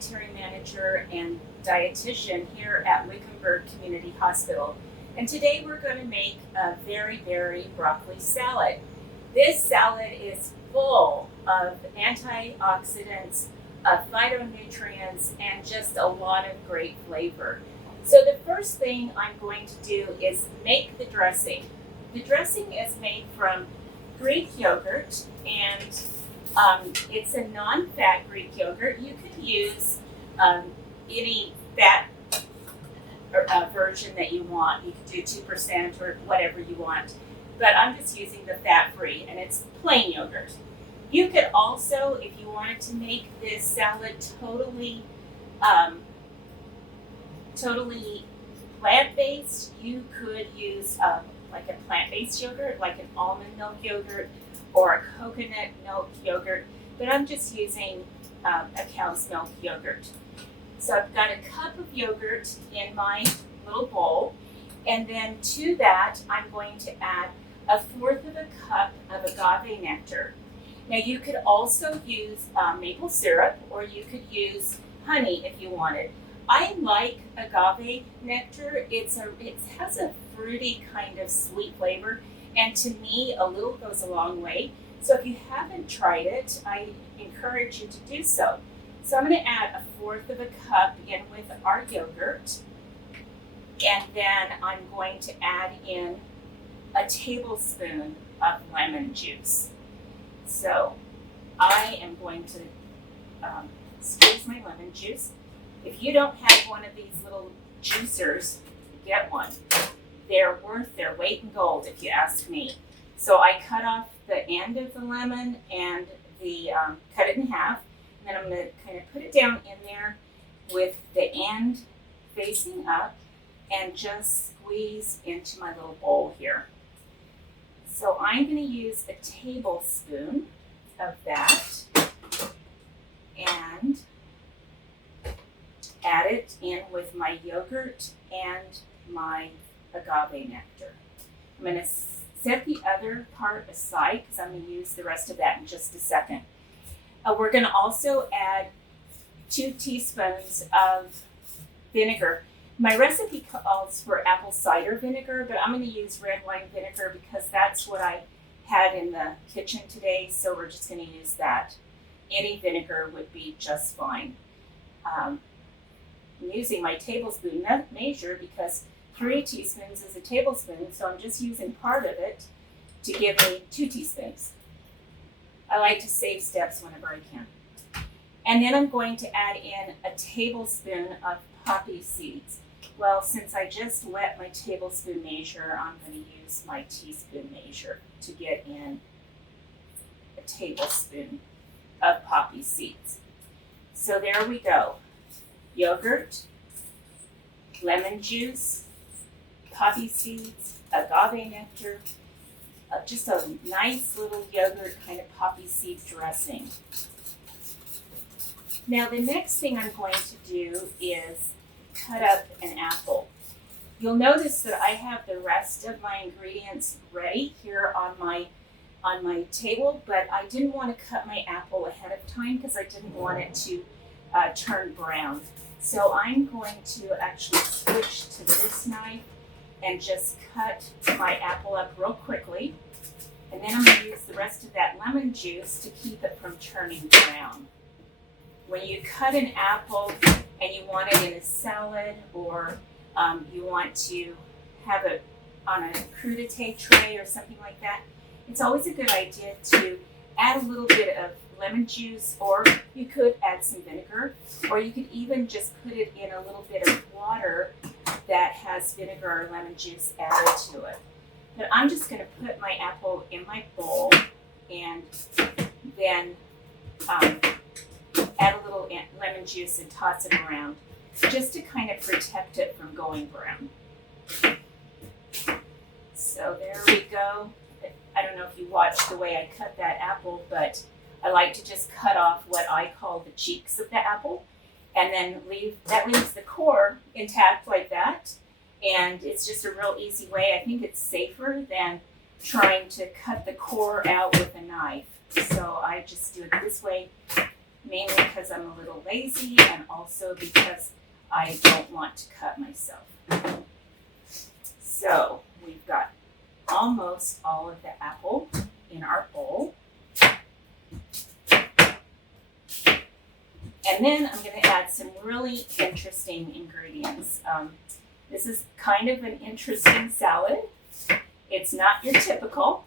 dietary manager and dietitian here at Wickenburg Community Hospital. And today we're going to make a very berry broccoli salad. This salad is full of antioxidants, phytonutrients, and just a lot of great flavor. So the first thing I'm going to do is make the dressing. The dressing is made from Greek yogurt, and it's a non-fat Greek yogurt. You could use any fat version that you want. You could do 2% or whatever you want. But I'm just using the fat-free, and it's plain yogurt. You could also, if you wanted to make this salad totally plant-based, you could use like a plant-based yogurt, like an almond milk yogurt or a coconut milk yogurt, but I'm just using a cow's milk yogurt. So I've got a cup of yogurt in my little bowl, and then to that I'm going to add 1/4 of a cup of agave nectar. Now you could also use maple syrup, or you could use honey if you wanted. I like agave nectar. It has a fruity kind of sweet flavor, and to me a little goes a long way. So if you haven't tried it, I encourage you to do so. So I'm going to add 1/4 of a cup in with our yogurt, and then I'm going to add in a tablespoon of lemon juice. So I am going to squeeze my lemon juice. If you don't have one of these little juicers, get one. They're worth their weight in gold, if you ask me. So I cut off the end of the lemon and cut it in half. And then I'm going to kind of put it down in there with the end facing up and just squeeze into my little bowl here. So I'm going to use a tablespoon of that and add it in with my yogurt and my agave nectar. I'm going to set the other part aside because I'm going to use the rest of that in just a second. We're going to also add 2 teaspoons of vinegar. My recipe calls for apple cider vinegar, but I'm going to use red wine vinegar because that's what I had in the kitchen today, so we're just going to use that. Any vinegar would be just fine. I'm using my tablespoon measure because 3 teaspoons is a tablespoon, so I'm just using part of it to give me 2 teaspoons. I like to save steps whenever I can. And then I'm going to add in a tablespoon of poppy seeds. Well, since I just wet my tablespoon measure, I'm going to use my teaspoon measure to get in a tablespoon of poppy seeds. So there we go. Yogurt, lemon juice, poppy seeds, agave nectar, just a nice little yogurt kind of poppy seed dressing. Now the next thing I'm going to do is cut up an apple. You'll notice that I have the rest of my ingredients ready here on my table, but I didn't want to cut my apple ahead of time because I didn't want it to turn brown. So I'm going to actually switch to this knife and just cut my apple up real quickly. And then I'm going to use the rest of that lemon juice to keep it from turning brown. When you cut an apple and you want it in a salad, or you want to have it on a crudité tray or something like that, it's always a good idea to add a little bit of lemon juice, or you could add some vinegar, or you could even just put it in a little bit of water that has vinegar or lemon juice added to it. But I'm just going to put my apple in my bowl and then add a little lemon juice and toss it around just to kind of protect it from going brown. So there we go. I don't know if you watched the way I cut that apple, but I like to just cut off what I call the cheeks of the apple, and then leaves the core intact like that. And it's just a real easy way. I think it's safer than trying to cut the core out with a knife. So I just do it this way. mainly because I'm a little lazy and also because I don't want to cut myself. So we've got almost all of the apple in our bowl. And then I'm going to add some really interesting ingredients. This is kind of an interesting salad. It's not your typical.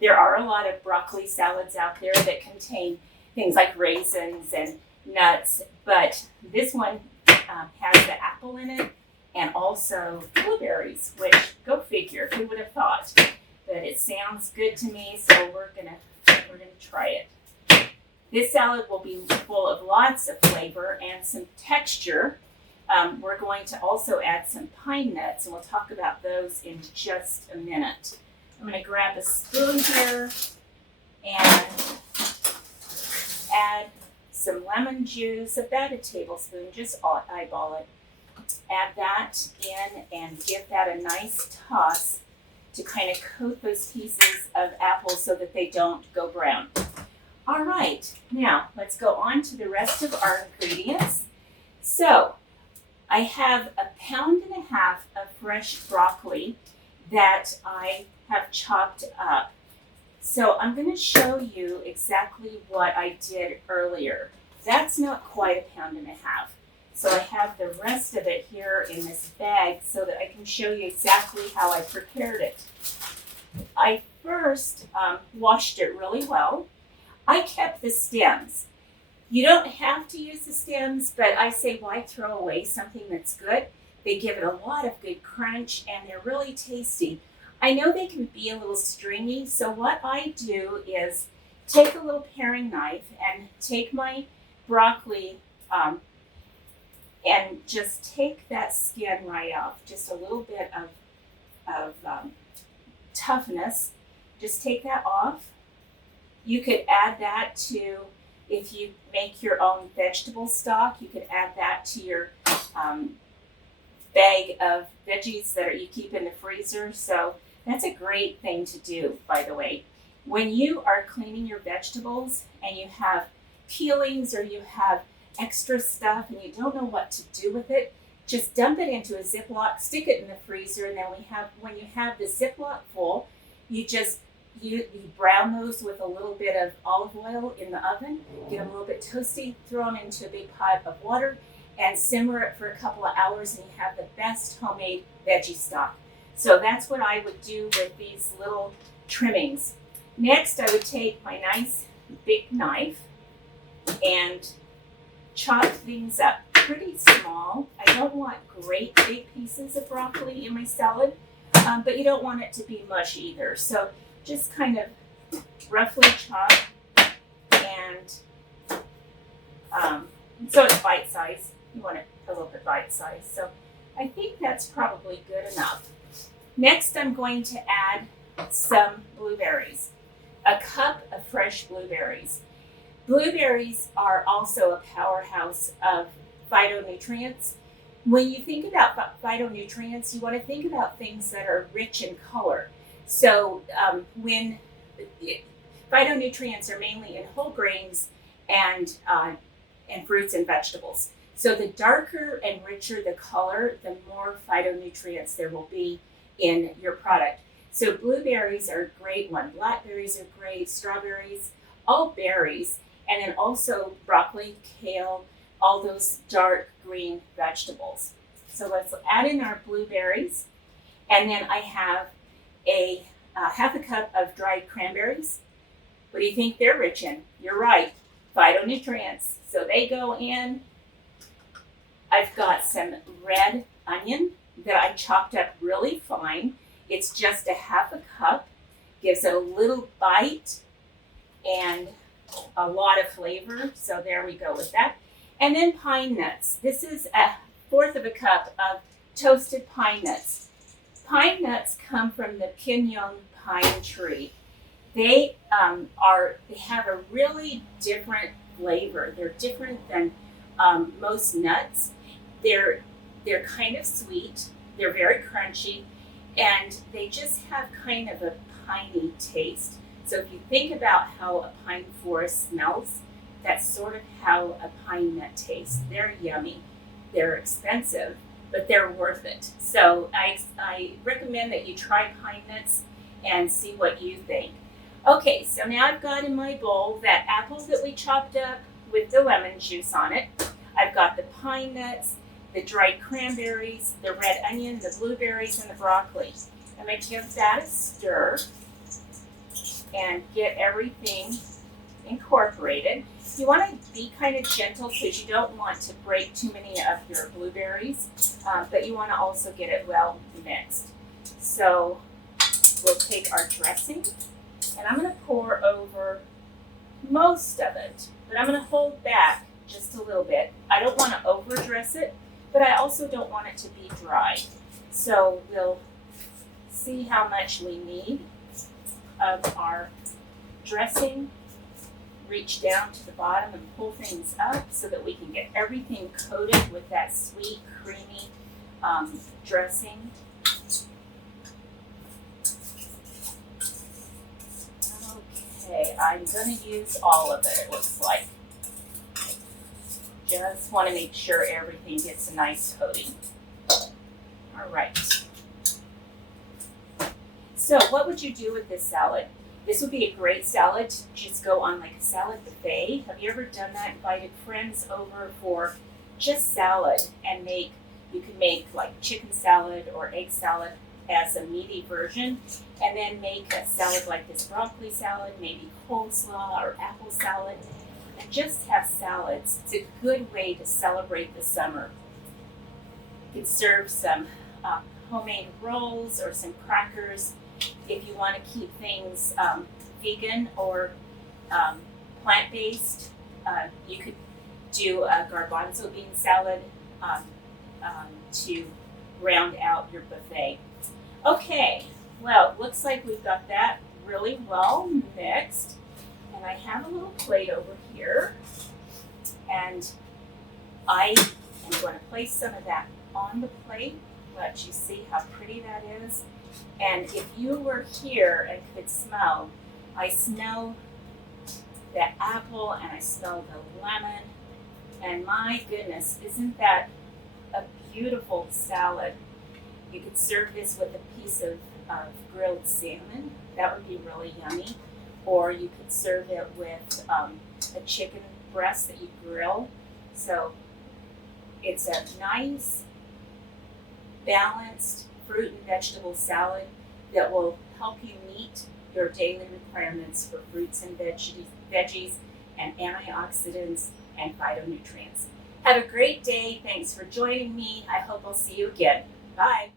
There are a lot of broccoli salads out there that contain things like raisins and nuts, but this one has the apple in it and also blueberries, which, go figure, who would have thought? But it sounds good to me, so we're gonna try it. This salad will be full of lots of flavor and some texture. We're going to also add some pine nuts, and we'll talk about those in just a minute. I'm going to grab a spoon here and add some lemon juice, about a tablespoon, just eyeball it. Add that in and give that a nice toss to kind of coat those pieces of apple so that they don't go brown. All right, now let's go on to the rest of our ingredients. So I have 1.5 pounds of fresh broccoli that I have chopped up. So I'm going to show you exactly what I did earlier. That's not quite 1.5 pounds. So I have the rest of it here in this bag so that I can show you exactly how I prepared it. I first washed it really well. I kept the stems. You don't have to use the stems, but I say why throw away something that's good? They give it a lot of good crunch and they're really tasty. I know they can be a little stringy, so what I do is take a little paring knife and take my broccoli and just take that skin right off, just a little bit of toughness. Just take that off. You could add that to, if you make your own vegetable stock, you could add that to your bag of veggies that you keep in the freezer. So that's a great thing to do, by the way. When you are cleaning your vegetables and you have peelings or you have extra stuff and you don't know what to do with it, just dump it into a Ziploc, stick it in the freezer, and then when you have the Ziploc full, you brown those with a little bit of olive oil in the oven, get them a little bit toasty, throw them into a big pot of water, and simmer it for a couple of hours, and you have the best homemade veggie stock. So that's what I would do with these little trimmings. Next, I would take my nice big knife and chop things up pretty small. I don't want great big pieces of broccoli in my salad, but you don't want it to be mush either. So just kind of roughly chop, and so it's bite size. You want it a little bit bite size. So I think that's probably good enough. Next, I'm going to add some blueberries, a cup of fresh blueberries. Blueberries are also a powerhouse of phytonutrients. When you think about phytonutrients, you want to think about things that are rich in color. So when phytonutrients are mainly in whole grains and fruits and vegetables. So the darker and richer the color, the more phytonutrients there will be in your product. So blueberries are a great one. Blackberries are great. Strawberries, all berries. And then also broccoli, kale, all those dark green vegetables. So let's add in our blueberries. And then I have a half a cup of dried cranberries. What do you think they're rich in? You're right, phytonutrients. So they go in. I've got some red onion that I chopped up really fine. It's just a half a cup. Gives it a little bite and a lot of flavor. So there we go with that. And then pine nuts. This is 1/4 of a cup of toasted pine nuts. Pine nuts come from the pinon pine tree. They have a really different flavor. They're different than most nuts. They're kind of sweet. They're very crunchy, and they just have kind of a piney taste. So if you think about how a pine forest smells, That's sort of how a pine nut tastes. They're yummy. They're expensive, but they're worth it. So I recommend that you try pine nuts and see what you think. Okay, so now I've got in my bowl that apple that we chopped up with the lemon juice on it. I've got the pine nuts, the dried cranberries, the red onion, the blueberries, and the broccoli. I'm going to give that a stir and get everything incorporated. You want to be kind of gentle because you don't want to break too many of your blueberries, but you want to also get it well mixed. So we'll take our dressing, and I'm going to pour over most of it, but I'm going to hold back just a little bit. I don't want to overdress it, but I also don't want it to be dry. So we'll see how much we need of our dressing. Reach down to the bottom and pull things up so that we can get everything coated with that sweet, creamy dressing. Okay, I'm going to use all of it, it looks like. Just want to make sure everything gets a nice coating. All right. So what would you do with this salad? This would be a great salad to just go on like a salad buffet. Have you ever done that? Invited friends over for just salad and you could make like chicken salad or egg salad as a meaty version, and then make a salad like this broccoli salad, maybe coleslaw or apple salad, and just have salads. It's a good way to celebrate the summer. You could serve some homemade rolls or some crackers. If you want to keep things vegan or plant-based, you could do a garbanzo bean salad to round out your buffet. Okay, well, looks like we've got that really well mixed. And I have a little plate over here. And I am going to place some of that on the plate. Let you see how pretty that is. And if you were here and could smell, I smell the apple and I smell the lemon. And my goodness, isn't that a beautiful salad? You could serve this with a piece of grilled salmon. That would be really yummy. Or you could serve it with a chicken breast that you grill. So it's a nice, balanced fruit and vegetable salad that will help you meet your daily requirements for fruits and veggies and antioxidants and phytonutrients. Have a great day. Thanks for joining me. I hope I'll see you again. Bye.